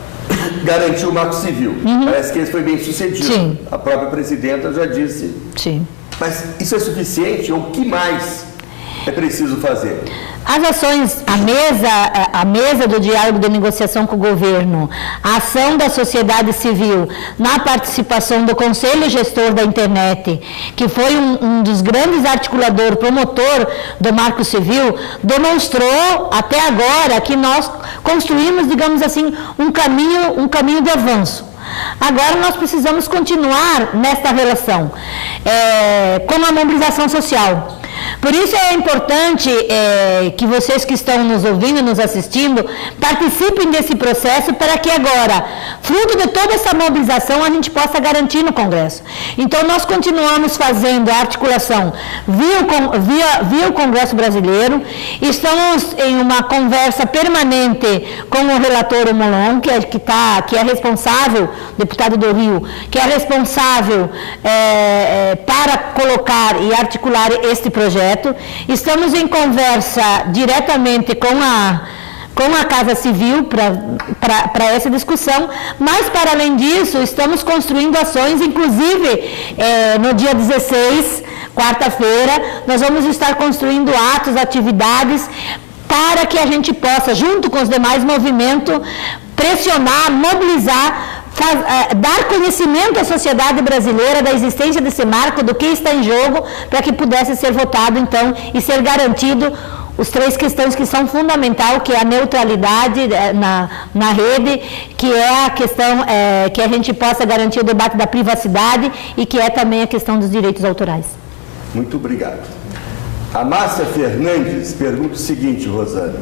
garantir o Marco Civil. Parece que isso foi bem sucedido. Sim. A própria presidenta já disse. Sim. Mas isso é suficiente? Ou o que mais é preciso fazer? As ações, a mesa do diálogo de negociação com o governo, a ação da sociedade civil na participação do Conselho Gestor da Internet, que foi um dos grandes articuladores, promotor do Marco Civil, demonstrou até agora que nós construímos, digamos assim, um caminho de avanço. Agora nós precisamos continuar nesta relação com a mobilização social. Por isso é importante que vocês que estão nos ouvindo e nos assistindo participem desse processo para que agora, fruto de toda essa mobilização, a gente possa garantir no Congresso. Então nós continuamos fazendo a articulação via o Congresso Brasileiro, estamos em uma conversa permanente com o relator Molon, que é responsável, deputado do Rio, que é responsável para colocar e articular este projeto. Estamos em conversa diretamente com a Casa Civil para essa discussão, mas para além disso estamos construindo ações, inclusive no dia 16, quarta-feira, nós vamos estar construindo atos, atividades para que a gente possa, junto com os demais movimentos, pressionar, mobilizar, dar conhecimento à sociedade brasileira da existência desse marco, do que está em jogo, para que pudesse ser votado, então, e ser garantido os 3 questões que são fundamentais, que é a neutralidade na rede, que é a questão que a gente possa garantir o debate da privacidade e que é também a questão dos direitos autorais. Muito obrigado. A Márcia Fernandes pergunta o seguinte, Rosana: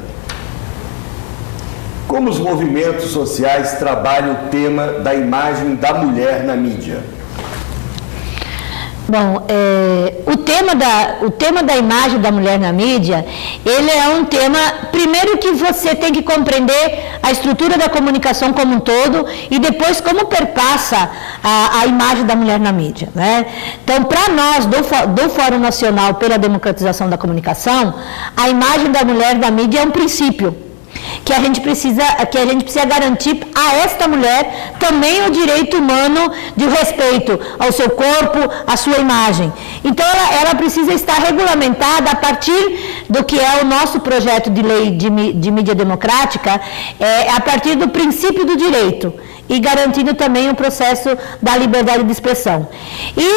como os movimentos sociais trabalham o tema da imagem da mulher na mídia? Bom, o tema da imagem da mulher na mídia, ele é um tema, primeiro, que você tem que compreender a estrutura da comunicação como um todo e depois como perpassa a imagem da mulher na mídia, né? Então, para nós, do Fórum Nacional pela Democratização da Comunicação, a imagem da mulher na mídia é um princípio que a gente precisa garantir a esta mulher também o direito humano de respeito ao seu corpo, à sua imagem. Então, ela precisa estar regulamentada a partir do que é o nosso projeto de lei de mídia democrática, a partir do princípio do direito e garantindo também o processo da liberdade de expressão. E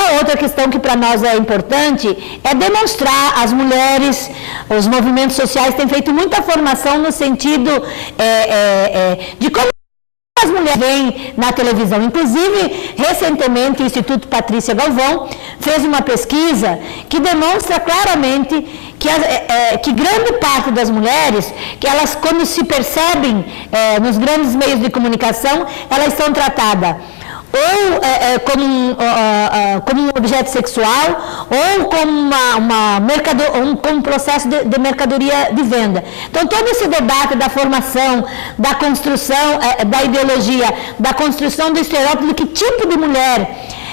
a outra questão que para nós é importante é demonstrar às mulheres, os movimentos sociais têm feito muita formação no sentido de como as mulheres veem na televisão. Inclusive, recentemente, o Instituto Patrícia Galvão fez uma pesquisa que demonstra claramente que grande parte das mulheres, que elas, quando se percebem nos grandes meios de comunicação, elas são tratadas ou como um objeto sexual ou como como um processo de mercadoria de venda. Então, todo esse debate da formação, da construção da ideologia, da construção do estereótipo de que tipo de mulher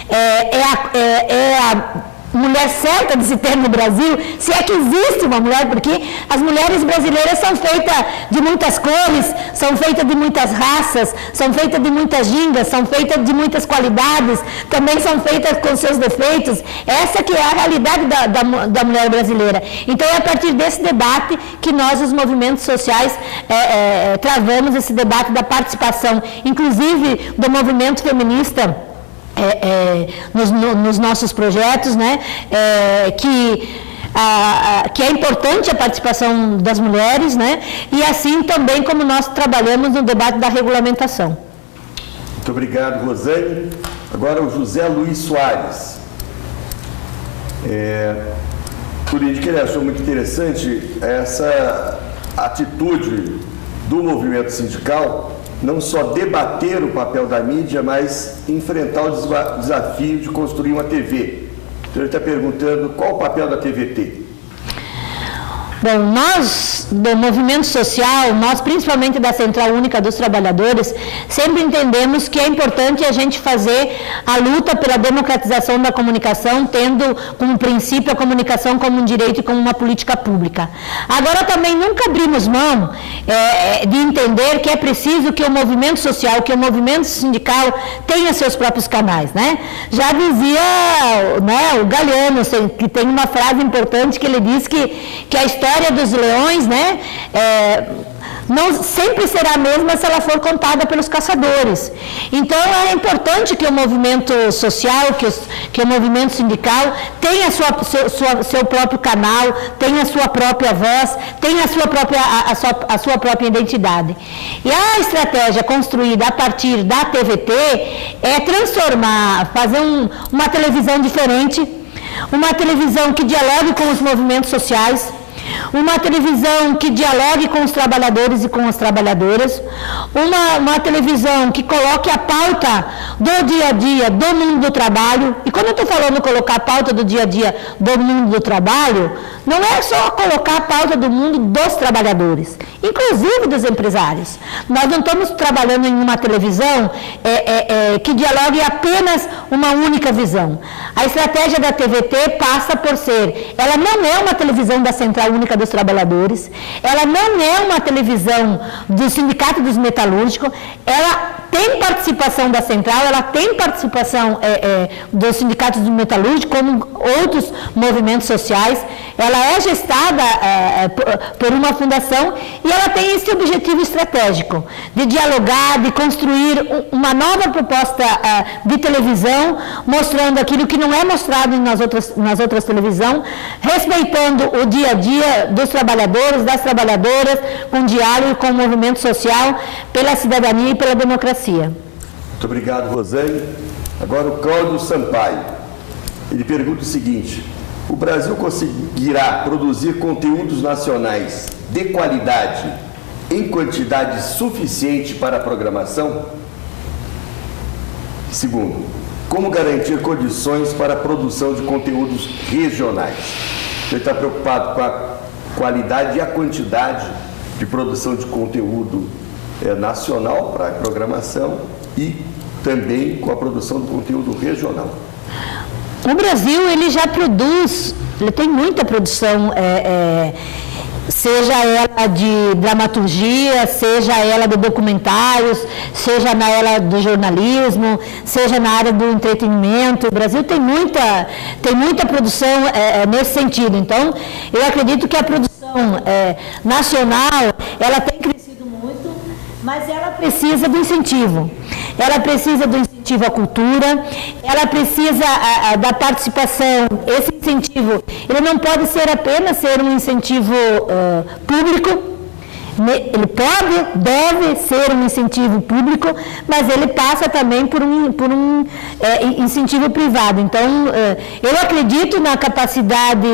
é a mulher certa de se ter no Brasil, se é que existe uma mulher, porque as mulheres brasileiras são feitas de muitas cores, são feitas de muitas raças, são feitas de muitas gingas, são feitas de muitas qualidades, também são feitas com seus defeitos. Essa que é a realidade da mulher brasileira. Então, é a partir desse debate que nós, os movimentos sociais, travamos esse debate da participação, inclusive do movimento feminista, nos nossos projetos, né, que é importante a participação das mulheres, né, e assim também como nós trabalhamos no debate da regulamentação. Muito obrigado, Rosane. Agora o José Luiz Soares. Turinho, que ele achou muito interessante essa atitude do movimento sindical, não só debater o papel da mídia, mas enfrentar o desafio de construir uma TV. Então, ele está perguntando qual o papel da TVT. Bom, nós, do movimento social, nós principalmente da Central Única dos Trabalhadores, sempre entendemos que é importante a gente fazer a luta pela democratização da comunicação, tendo como princípio a comunicação como um direito e como uma política pública. Agora, também nunca abrimos mão de entender que é preciso que o movimento social, que o movimento sindical tenha seus próprios canais, né? Já dizia, né, o Galeano, que tem uma frase importante que ele diz que a história dos leões, né, não sempre será a mesma se ela for contada pelos caçadores. Então, é importante que o movimento social, que o movimento sindical tenha seu próprio canal, tenha a sua própria voz, tenha a sua própria identidade. E a estratégia construída a partir da TVT é transformar, fazer uma televisão diferente, uma televisão que dialogue com os movimentos sociais, uma televisão que dialogue com os trabalhadores e com as trabalhadoras, uma televisão que coloque a pauta do dia a dia do mundo do trabalho. E quando eu estou falando colocar a pauta do dia a dia do mundo do trabalho, não é só colocar a pauta do mundo dos trabalhadores, inclusive dos empresários. Nós não estamos trabalhando em uma televisão que dialogue apenas uma única visão. A estratégia da TVT passa por ela não é uma televisão da Central Única dos Trabalhadores, ela não é uma televisão do Sindicato dos Metalúrgicos, ela tem participação da central, ela tem participação dos sindicatos do metalúrgico, como outros movimentos sociais, ela é gestada por uma fundação e ela tem esse objetivo estratégico de dialogar, de construir uma nova proposta de televisão, mostrando aquilo que não é mostrado nas outras televisões, respeitando o dia a dia dos trabalhadores, das trabalhadoras, com diálogo com o movimento social, pela cidadania e pela democracia. Muito obrigado, Rosane. Agora o Cláudio Sampaio. Ele pergunta o seguinte: o Brasil conseguirá produzir conteúdos nacionais de qualidade em quantidade suficiente para a programação? Segundo, como garantir condições para a produção de conteúdos regionais? Ele está preocupado com a qualidade e a quantidade de produção de conteúdo nacional para a programação e também com a produção do conteúdo regional. O Brasil, ele já produz, ele tem muita produção, seja ela de dramaturgia, seja ela de documentários, seja na área do jornalismo, seja na área do entretenimento. O Brasil tem muita produção nesse sentido. Então, eu acredito que a produção nacional, ela tem crescido muito, mas ela precisa do incentivo. Ela precisa do incentivo à cultura, ela precisa da participação. Esse incentivo, ele não pode ser apenas um incentivo público. Ele deve ser um incentivo público, mas ele passa também por um incentivo privado. Então, eu acredito na capacidade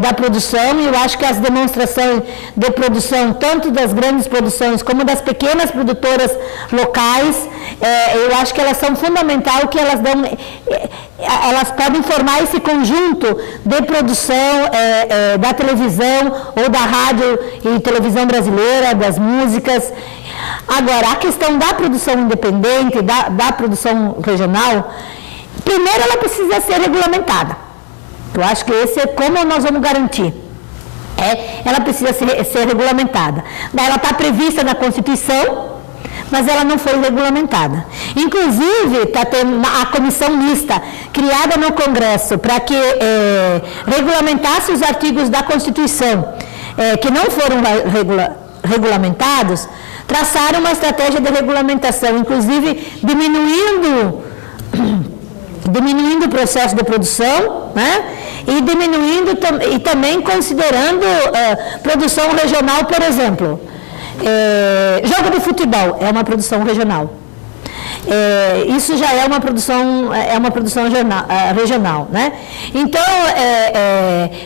da produção e eu acho que as demonstrações de produção, tanto das grandes produções como das pequenas produtoras locais, eu acho que elas são fundamentais, que elas podem formar esse conjunto de produção da televisão ou da rádio e televisão brasileira, das músicas. Agora, a questão da produção independente, da produção regional, primeiro ela precisa ser regulamentada. Eu acho que esse é como nós vamos garantir. Ela precisa ser regulamentada. Ela está prevista na Constituição, mas ela não foi regulamentada. Inclusive, está tendo a comissão mista criada no Congresso para que regulamentasse os artigos da Constituição que não foram regulamentados, traçaram uma estratégia de regulamentação, inclusive diminuindo o processo de produção, né? E também considerando produção regional, por exemplo. Jogo de futebol é uma produção regional. Isso já é uma produção regional, né? Então,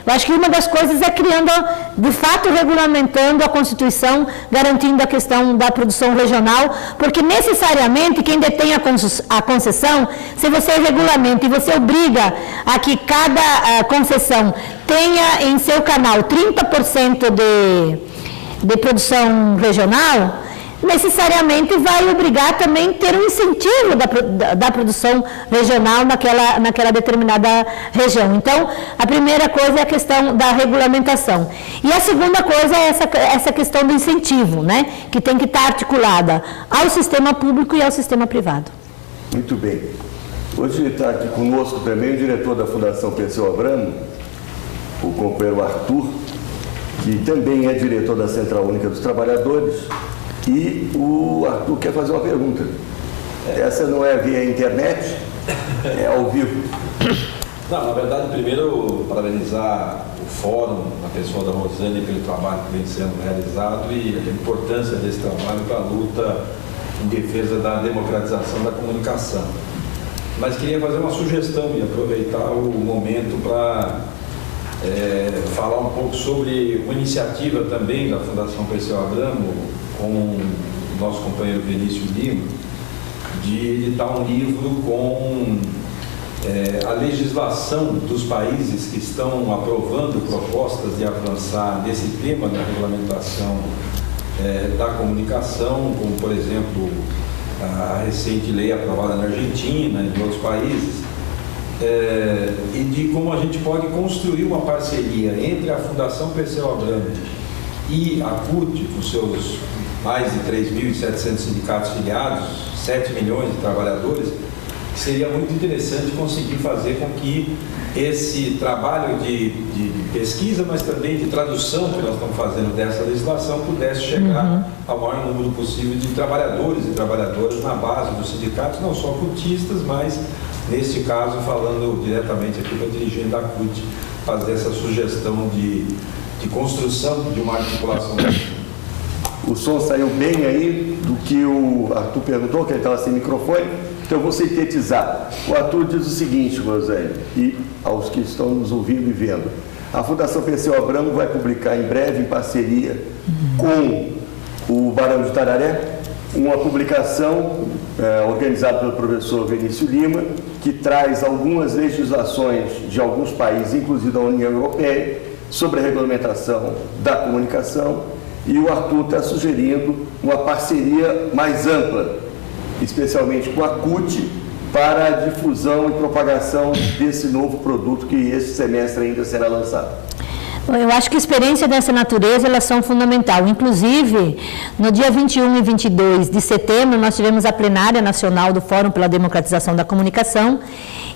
eu acho que uma das coisas é criando, de fato, regulamentando a Constituição, garantindo a questão da produção regional, porque necessariamente quem detém a concessão, se você regulamenta e você obriga a que cada concessão tenha em seu canal 30% de produção regional, necessariamente vai obrigar também a ter um incentivo da produção regional naquela determinada região. Então, a primeira coisa é a questão da regulamentação. E a segunda coisa é essa questão do incentivo, né? Que tem que estar articulada ao sistema público e ao sistema privado. Muito bem. Hoje está aqui conosco também o diretor da Fundação Perseu Abramo, o companheiro Arthur, que também é diretor da Central Única dos Trabalhadores. E o Arthur quer fazer uma pergunta. Essa não é via internet, é ao vivo. Não, na verdade, primeiro, parabenizar o Fórum, a pessoa da Rosane, pelo trabalho que vem sendo realizado e a importância desse trabalho para a luta em defesa da democratização da comunicação. Mas queria fazer uma sugestão e aproveitar o momento para falar um pouco sobre uma iniciativa também da Fundação Perseu Abramo, com o nosso companheiro Vinícius Lima, de editar um livro com a legislação dos países que estão aprovando propostas de avançar nesse tema da regulamentação da comunicação, como, por exemplo, a recente lei aprovada na Argentina e em outros países, e de como a gente pode construir uma parceria entre a Fundação Perseu Abramo e a CUT, com seus mais de 3.700 sindicatos filiados, 7 milhões de trabalhadores, seria muito interessante conseguir fazer com que esse trabalho de pesquisa, mas também de tradução que nós estamos fazendo dessa legislação, pudesse chegar ao maior número possível de trabalhadores e trabalhadoras na base dos sindicatos, não só CUTistas, mas, neste caso, falando diretamente aqui para o dirigente da CUT, fazer essa sugestão de construção de uma articulação. O som saiu bem aí do que o Arthur perguntou, que ele estava sem microfone, então eu vou sintetizar. O Arthur diz o seguinte, Rosane, e aos que estão nos ouvindo e vendo. A Fundação Perseu Abramo vai publicar em breve, em parceria com o Barão de Tararé, uma publicação organizada pelo professor Vinícius Lima, que traz algumas legislações de alguns países, inclusive da União Europeia, sobre a regulamentação da comunicação, e o Arthur está sugerindo uma parceria mais ampla, especialmente com a CUT, para a difusão e propagação desse novo produto que esse semestre ainda será lançado. Eu acho que experiências dessa natureza, elas são fundamentais. Inclusive, no dia 21 e 22 de setembro, nós tivemos a plenária nacional do Fórum pela Democratização da Comunicação,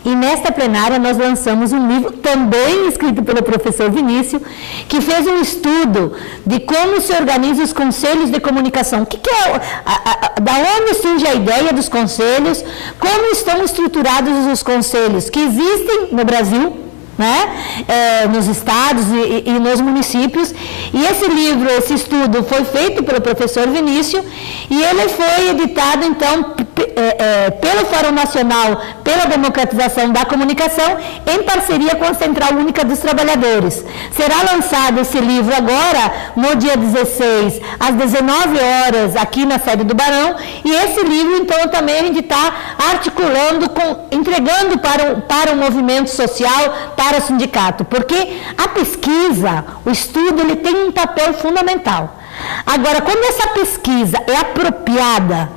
e nesta plenária nós lançamos um livro, também escrito pelo professor Vinícius, que fez um estudo de como se organizam os conselhos de comunicação. Da onde surge a ideia dos conselhos, como estão estruturados os conselhos que existem no Brasil, nos estados e nos municípios. E esse livro, esse estudo foi feito pelo professor Vinícius e ele foi editado, então, pelo Fórum Nacional pela Democratização da Comunicação, em parceria com a Central Única dos Trabalhadores. Será lançado esse livro agora, no dia 16, às 19 horas, aqui na sede do Barão, e esse livro, então, também a gente está articulando, entregando para o movimento social, para o sindicato, porque a pesquisa, o estudo, ele tem um papel fundamental. Agora, quando essa pesquisa é apropriada,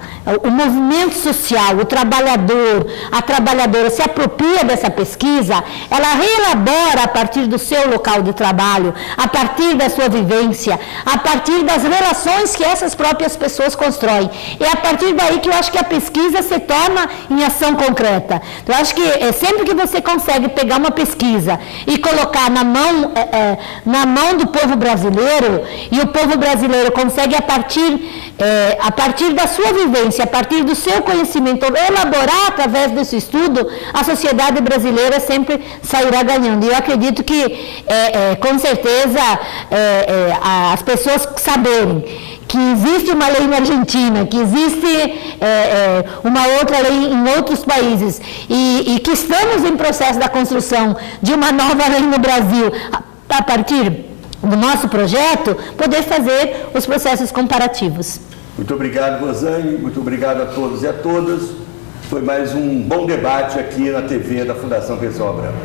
o movimento social, o trabalhador, a trabalhadora se apropria dessa pesquisa, ela reelabora a partir do seu local de trabalho, a partir da sua vivência, a partir das relações que essas próprias pessoas constroem. É a partir daí que eu acho que a pesquisa se torna em ação concreta. Então, eu acho que sempre que você consegue pegar uma pesquisa e colocar na mão do povo brasileiro, e o povo brasileiro consegue, a partir da sua vivência, a partir do seu conhecimento, elaborar através desse estudo, a sociedade brasileira sempre sairá ganhando. E eu acredito que, com certeza, as pessoas saberem que existe uma lei na Argentina, que existe uma outra lei em outros países, e que estamos em processo da construção de uma nova lei no Brasil, a partir do nosso projeto, poder fazer os processos comparativos. Muito obrigado, Rosane, muito obrigado a todos e a todas. Foi mais um bom debate aqui na TV da Fundação Perseu Abramo.